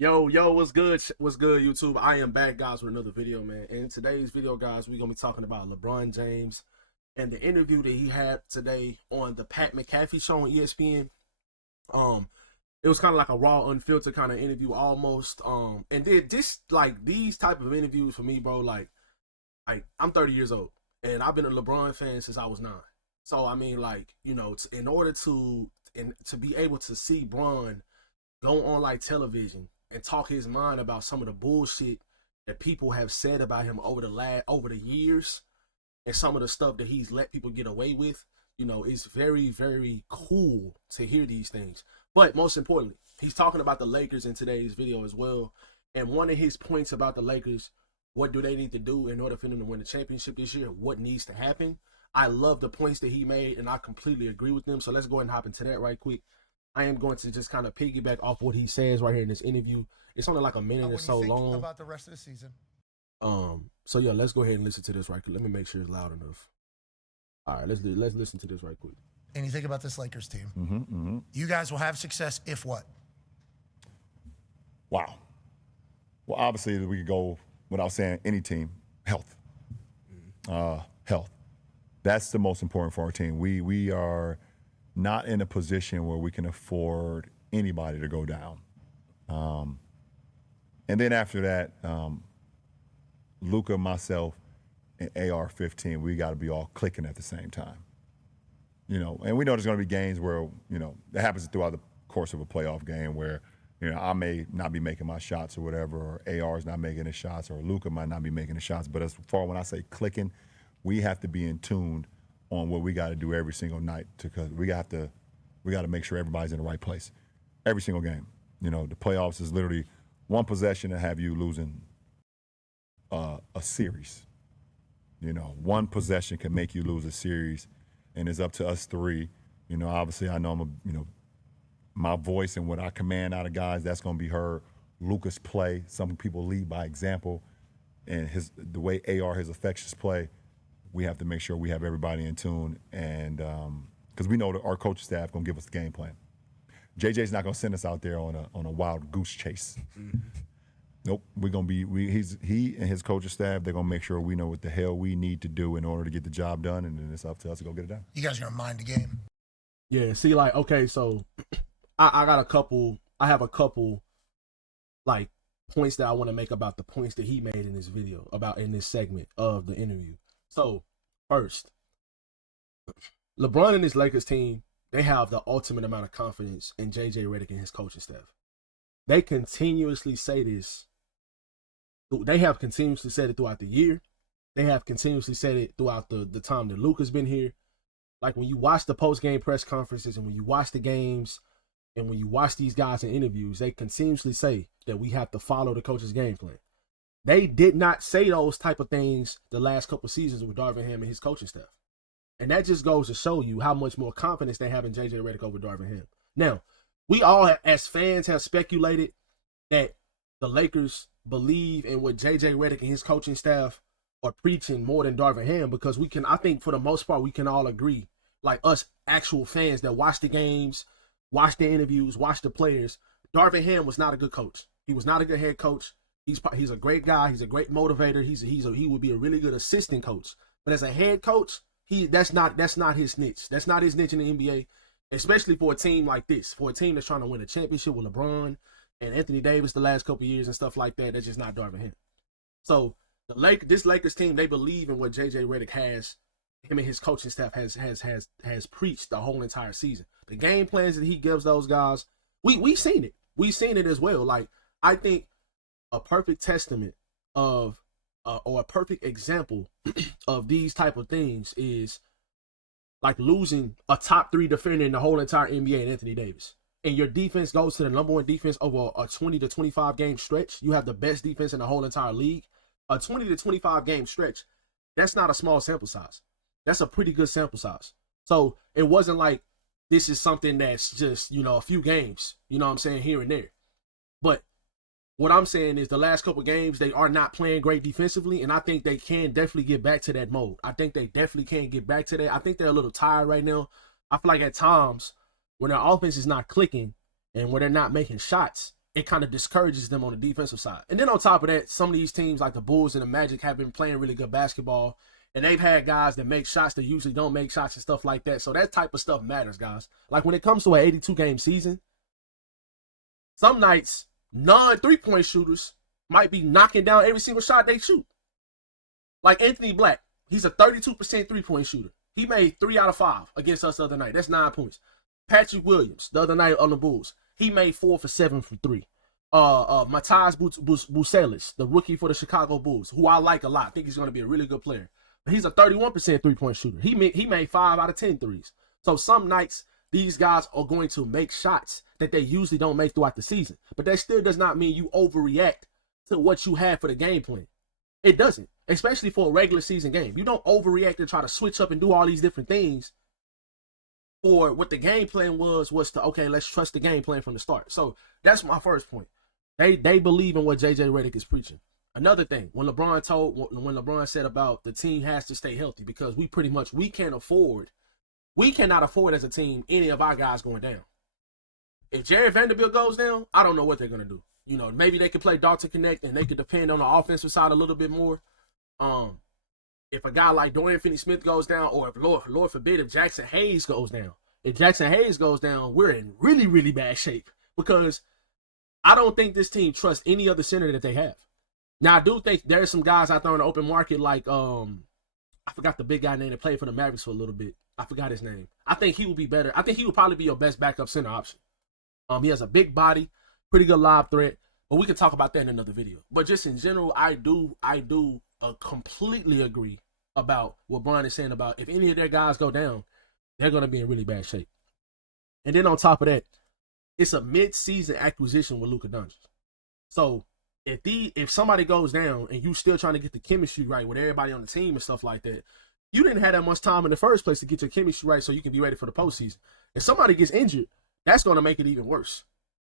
Yo, what's good? What's good, YouTube? I am back, guys, with another video, man. And in today's video, guys, we're gonna be talking about LeBron James and the interview that he had today on the Pat McAfee show on ESPN. It was kind of like a raw, unfiltered kind of interview, almost. And then this, like, these type of interviews for me, bro, like I'm 30 years old, and I've been a LeBron fan since I was 9. So I mean, like, in order to be able to see Bron go on like television and talk his mind about some of the bullshit that people have said about him over the years, and some of the stuff that he's let people get away with, it's very, very cool to hear these things. But most importantly, he's talking about the Lakers in today's video as well. And one of his points about the Lakers, what do they need to do in order for them to win the championship this year? What needs to happen? I love the points that he made, and I completely agree with them. So let's go ahead and hop into that right quick. I am going to just kind of piggyback off what he says right here in this interview. It's only like a minute or so long. About the rest of the season. So yeah, let's go ahead and listen to this right quick. Let me make sure it's loud enough. All right, let's listen to this right quick. And you think about this Lakers team. You guys will have success if what? Wow. Well, obviously we could go without saying any team, health. Health. That's the most important for our team. We are not in a position where we can afford anybody to go down. And then after that, Luka, myself, and AR-15, we got to be all clicking at the same time. And we know there's going to be games where, that happens throughout the course of a playoff game where, I may not be making my shots or whatever, or AR is not making his shots, or Luka might not be making the shots. But as far when I say clicking, we have to be in tune on what we got to do every single night, because we got to make sure everybody's in the right place every single game. The playoffs is literally one possession to have you losing a series. One possession can make you lose a series, and it's up to us three. Obviously I know my voice and what I command out of guys, that's going to be heard. Luka's play, some people lead by example, and the way AR, his affections play, we have to make sure we have everybody in tune, and because we know that our coaching staff going to give us the game plan. JJ's not going to send us out there on a wild goose chase. Nope, we're going to be, he and his coaching staff, they're going to make sure we know what the hell we need to do in order to get the job done, and then it's up to us to go get it done. You guys are going to mind the game. Yeah, see, like, okay, so I have a couple, like, points that I want to make about the points that he made in this video, in this segment of the interview. So, first, LeBron and his Lakers team, they have the ultimate amount of confidence in J.J. Redick and his coaching staff. They continuously say this. They have continuously said it throughout the year. They have continuously said it throughout the time that Luka's been here. Like, when you watch the post-game press conferences and when you watch the games and when you watch these guys in interviews, they continuously say that we have to follow the coach's game plan. They did not say those type of things the last couple of seasons with Darvin Ham and his coaching staff. And that just goes to show you how much more confidence they have in J.J. Redick over Darvin Ham. Now, we all, as fans, have speculated that the Lakers believe in what J.J. Redick and his coaching staff are preaching more than Darvin Ham, because I think for the most part, we can all agree, like us actual fans that watch the games, watch the interviews, watch the players, Darvin Ham was not a good coach. He was not a good head coach. He's a great guy. He's a great motivator. He would be a really good assistant coach. But as a head coach, that's not his niche. That's not his niche in the NBA, especially for a team like this, for a team that's trying to win a championship with LeBron and Anthony Davis the last couple of years and stuff like that. That's just not Darvin Ham. So this Lakers team, they believe in what J.J. Redick has. Him and his coaching staff has preached the whole entire season. The game plans that he gives those guys, we seen it. We seen it as well. Like, I think a perfect testament of or a perfect example of these type of things is like losing a top 3 defender in the whole entire NBA in Anthony Davis. And your defense goes to the #1 defense over a 20 to 25 game stretch. You have the best defense in the whole entire league. A 20 to 25 game stretch, that's not a small sample size. That's a pretty good sample size. So it wasn't like this is something that's just, a few games, here and there. But what I'm saying is the last couple games, they are not playing great defensively, and I think they can definitely get back to that mode. I think they definitely can get back to that. I think they're a little tired right now. I feel like at times when their offense is not clicking and when they're not making shots, it kind of discourages them on the defensive side. And then on top of that, some of these teams like the Bulls and the Magic have been playing really good basketball, and they've had guys that make shots that usually don't make shots and stuff like that. So that type of stuff matters, guys. Like when it comes to an 82-game season, some nights non-3-point shooters might be knocking down every single shot they shoot. Like Anthony Black, he's a 32% 3-point shooter. He made 3 out of 5 against us the other night. That's 9 points. Patrick Williams, the other night on the Bulls, he made 4 for 7 from 3. Matisse Bucelis, the rookie for the Chicago Bulls, who I like a lot. I think he's going to be a really good player. But he's a 31% 3-point shooter. He made 5 out of 10 threes. So some nights, these guys are going to make shots that they usually don't make throughout the season. But that still does not mean you overreact to what you have for the game plan. It doesn't, especially for a regular season game. You don't overreact and try to switch up and do all these different things. Or what the game plan was to, okay, let's trust the game plan from the start. So that's my first point. They believe in what JJ Redick is preaching. Another thing, when LeBron said about the team has to stay healthy, because we cannot afford as a team any of our guys going down. If Jared Vanderbilt goes down, I don't know what they're gonna do. Maybe they could play Dalton Connect and they could depend on the offensive side a little bit more. If a guy like Dorian Finney-Smith goes down, or if Lord forbid, if Jackson Hayes goes down. If Jackson Hayes goes down, we're in really, really bad shape, because I don't think this team trusts any other center that they have. Now, I do think there's some guys out there in the open market, like I forgot the big guy name that played for the Mavericks for a little bit. I forgot his name. I think he would be better. I think he would probably be your best backup center option. He has a big body, pretty good lob threat, but we can talk about that in another video. But just in general, I do completely agree about what Brian is saying about if any of their guys go down, they're going to be in really bad shape. And then on top of that, it's a mid-season acquisition with Luka Doncic. So if somebody goes down and you still trying to get the chemistry right with everybody on the team and stuff like that, you didn't have that much time in the first place to get your chemistry right so you can be ready for the postseason. If somebody gets injured, that's going to make it even worse.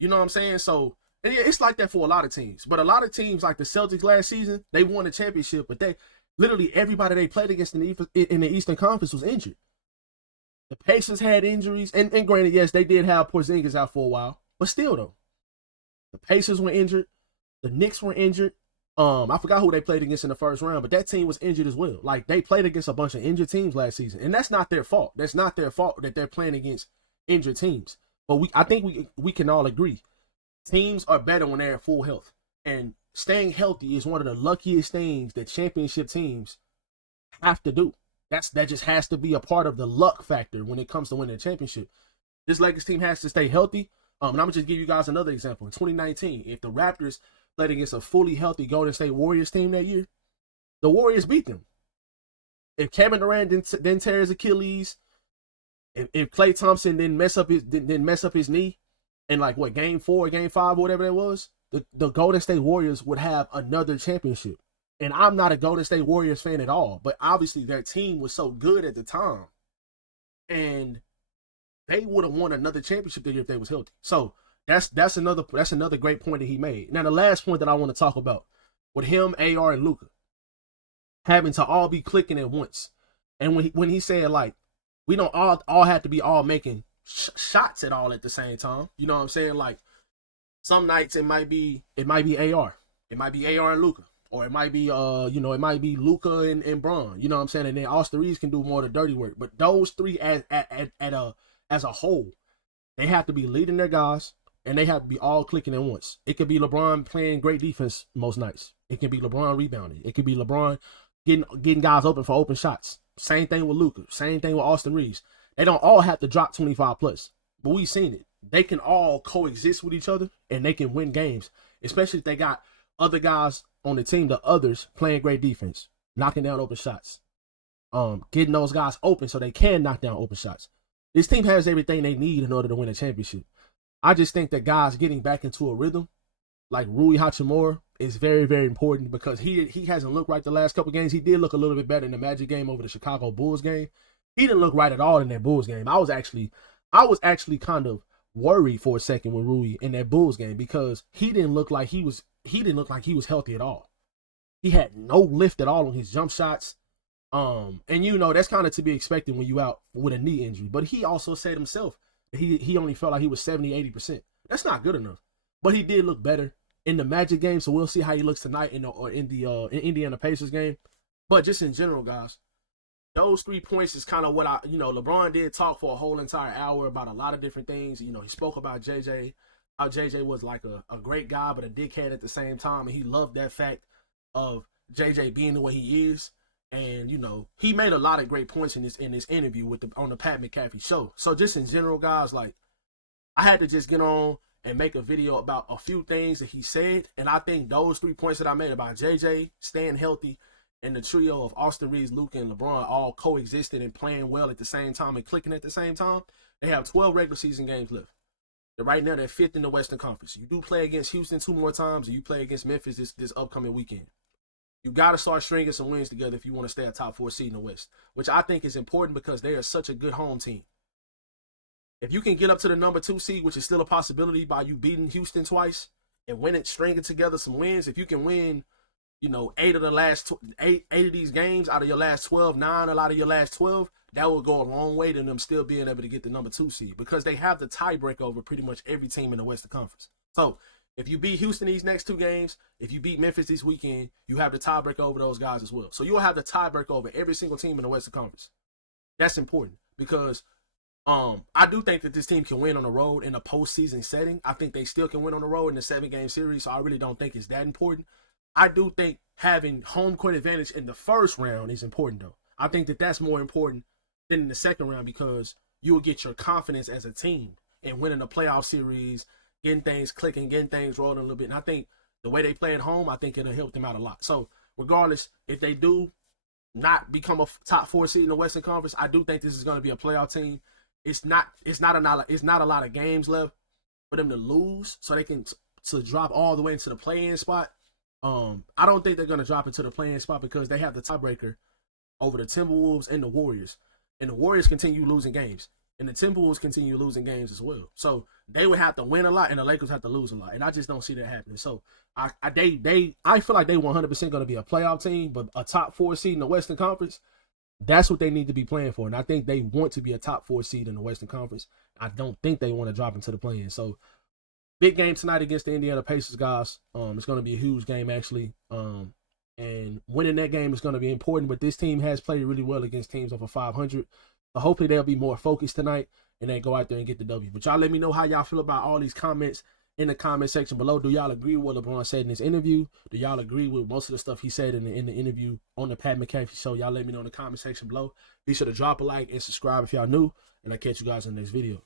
You know what I'm saying? So it's like that for a lot of teams. But a lot of teams, like the Celtics last season, they won the championship, but they literally everybody they played against in the Eastern Conference was injured. The Pacers had injuries, and granted, yes, they did have Porzingis out for a while, but still though, the Pacers were injured, the Knicks were injured. I forgot who they played against in the first round, but that team was injured as well. Like, they played against a bunch of injured teams last season, and that's not their fault. That's not their fault that they're playing against injured teams. But I think we can all agree, teams are better when they're at full health, and staying healthy is one of the luckiest things that championship teams have to do. That just has to be a part of the luck factor when it comes to winning a championship. This Lakers team has to stay healthy. And I'm going to just give you guys another example. In 2019, if the Raptors played against a fully healthy Golden State Warriors team that year, the Warriors beat them. If Kevin Durant didn't tear his Achilles, if Klay Thompson didn't mess up his knee, in game 4, game 5, whatever that was, the Golden State Warriors would have another championship. And I'm not a Golden State Warriors fan at all, but obviously their team was so good at the time, and they would have won another championship if they was healthy. So that's another great point that he made. Now, the last point that I want to talk about with him, AR, and Luka having to all be clicking at once, and when he said we don't all have to be all making shots at all at the same time. You know what I'm saying? Like, some nights it might be AR, it might be AR and Luka. Or it might be, it might be Luka and Bron. You know what I'm saying? And then Austin Reeves can do more of the dirty work. But those three as a whole, they have to be leading their guys, and they have to be all clicking at once. It could be LeBron playing great defense most nights. It can be LeBron rebounding. It could be LeBron getting guys open for open shots. Same thing with Luka. Same thing with Austin Reeves. They don't all have to drop 25 plus. But we've seen it. They can all coexist with each other, and they can win games, especially if they got other guys on the team, the others playing great defense, knocking down open shots, getting those guys open so they can knock down open shots. This team has everything they need in order to win a championship. I just think that guys getting back into a rhythm, like Rui Hachimura, is very, very important, because he hasn't looked right the last couple games. He did look a little bit better in the Magic game over the Chicago Bulls game. He didn't look right at all in that Bulls game. I was actually kind of worried for a second with Rui in that Bulls game, because he didn't look like he was healthy at all. He had no lift at all on his jump shots. And that's kind of to be expected when you out with a knee injury. But he also said himself that he only felt like he was 70, 80%. That's not good enough. but he did look better in the Magic game. So we'll see how he looks tonight in the Indiana Pacers game. But just in general, guys, those 3 points is kind of what LeBron did talk for a whole entire hour about a lot of different things. He spoke about JJ, how JJ was like a great guy, but a dickhead at the same time. And he loved that fact of JJ being the way he is. And, he made a lot of great points in this interview on the Pat McAfee show. So just in general, guys, like, I had to just get on and make a video about a few things that he said. And I think those 3 points that I made about JJ staying healthy and the trio of Austin Reeves, Luka, and LeBron all coexisting and playing well at the same time and clicking at the same time, they have 12 regular season games left. Right now, they're 5th in the Western Conference. You do play against Houston 2 more times, and you play against Memphis this upcoming weekend. You got to start stringing some wins together if you want to stay a top 4 seed in the West, which I think is important because they are such a good home team. If you can get up to the number 2 seed, which is still a possibility by you beating Houston twice and stringing together some wins, if you can win, 8 of these games out of your last 12, 9 out of your last 12, that will go a long way to them still being able to get the number 2 seed because they have the tiebreaker over pretty much every team in the Western Conference. So if you beat Houston these next 2 games, if you beat Memphis this weekend, you have the tiebreaker over those guys as well. So you'll have the tiebreaker over every single team in the Western Conference. That's important because I do think that this team can win on the road in a postseason setting. I think they still can win on the road in the 7-game series, so I really don't think it's that important. I do think having home court advantage in the first round is important, though. I think that that's more important than in the second round because you will get your confidence as a team in winning a playoff series, getting things clicking, getting things rolling a little bit. And I think the way they play at home, I think it'll help them out a lot. So regardless, if they do not become a top 4 seed in the Western Conference, I do think this is going to be a playoff team. It's not a lot of games left for them to lose, so they can to drop all the way into the play-in spot. I don't think they're going to drop into the play-in spot because they have the tiebreaker over the Timberwolves and the Warriors. And the Warriors continue losing games. And the Timberwolves continue losing games as well. So they would have to win a lot and the Lakers have to lose a lot. And I just don't see that happening. So I feel like they 100% going to be a playoff team, but a top 4 seed in the Western Conference, that's what they need to be playing for. And I think they want to be a top 4 seed in the Western Conference. I don't think they want to drop into the play-in. So big game tonight against the Indiana Pacers, guys. It's going to be a huge game, actually. And winning that game is going to be important. But this team has played really well against teams over 500. So hopefully they'll be more focused tonight and they go out there and get the W. But y'all let me know how y'all feel about all these comments in the comment section below. Do y'all agree with what LeBron said in his interview? Do y'all agree with most of the stuff he said in the interview on the Pat McAfee show? Y'all let me know in the comment section below. Be sure to drop a like and subscribe if y'all new. And I'll catch you guys in the next video.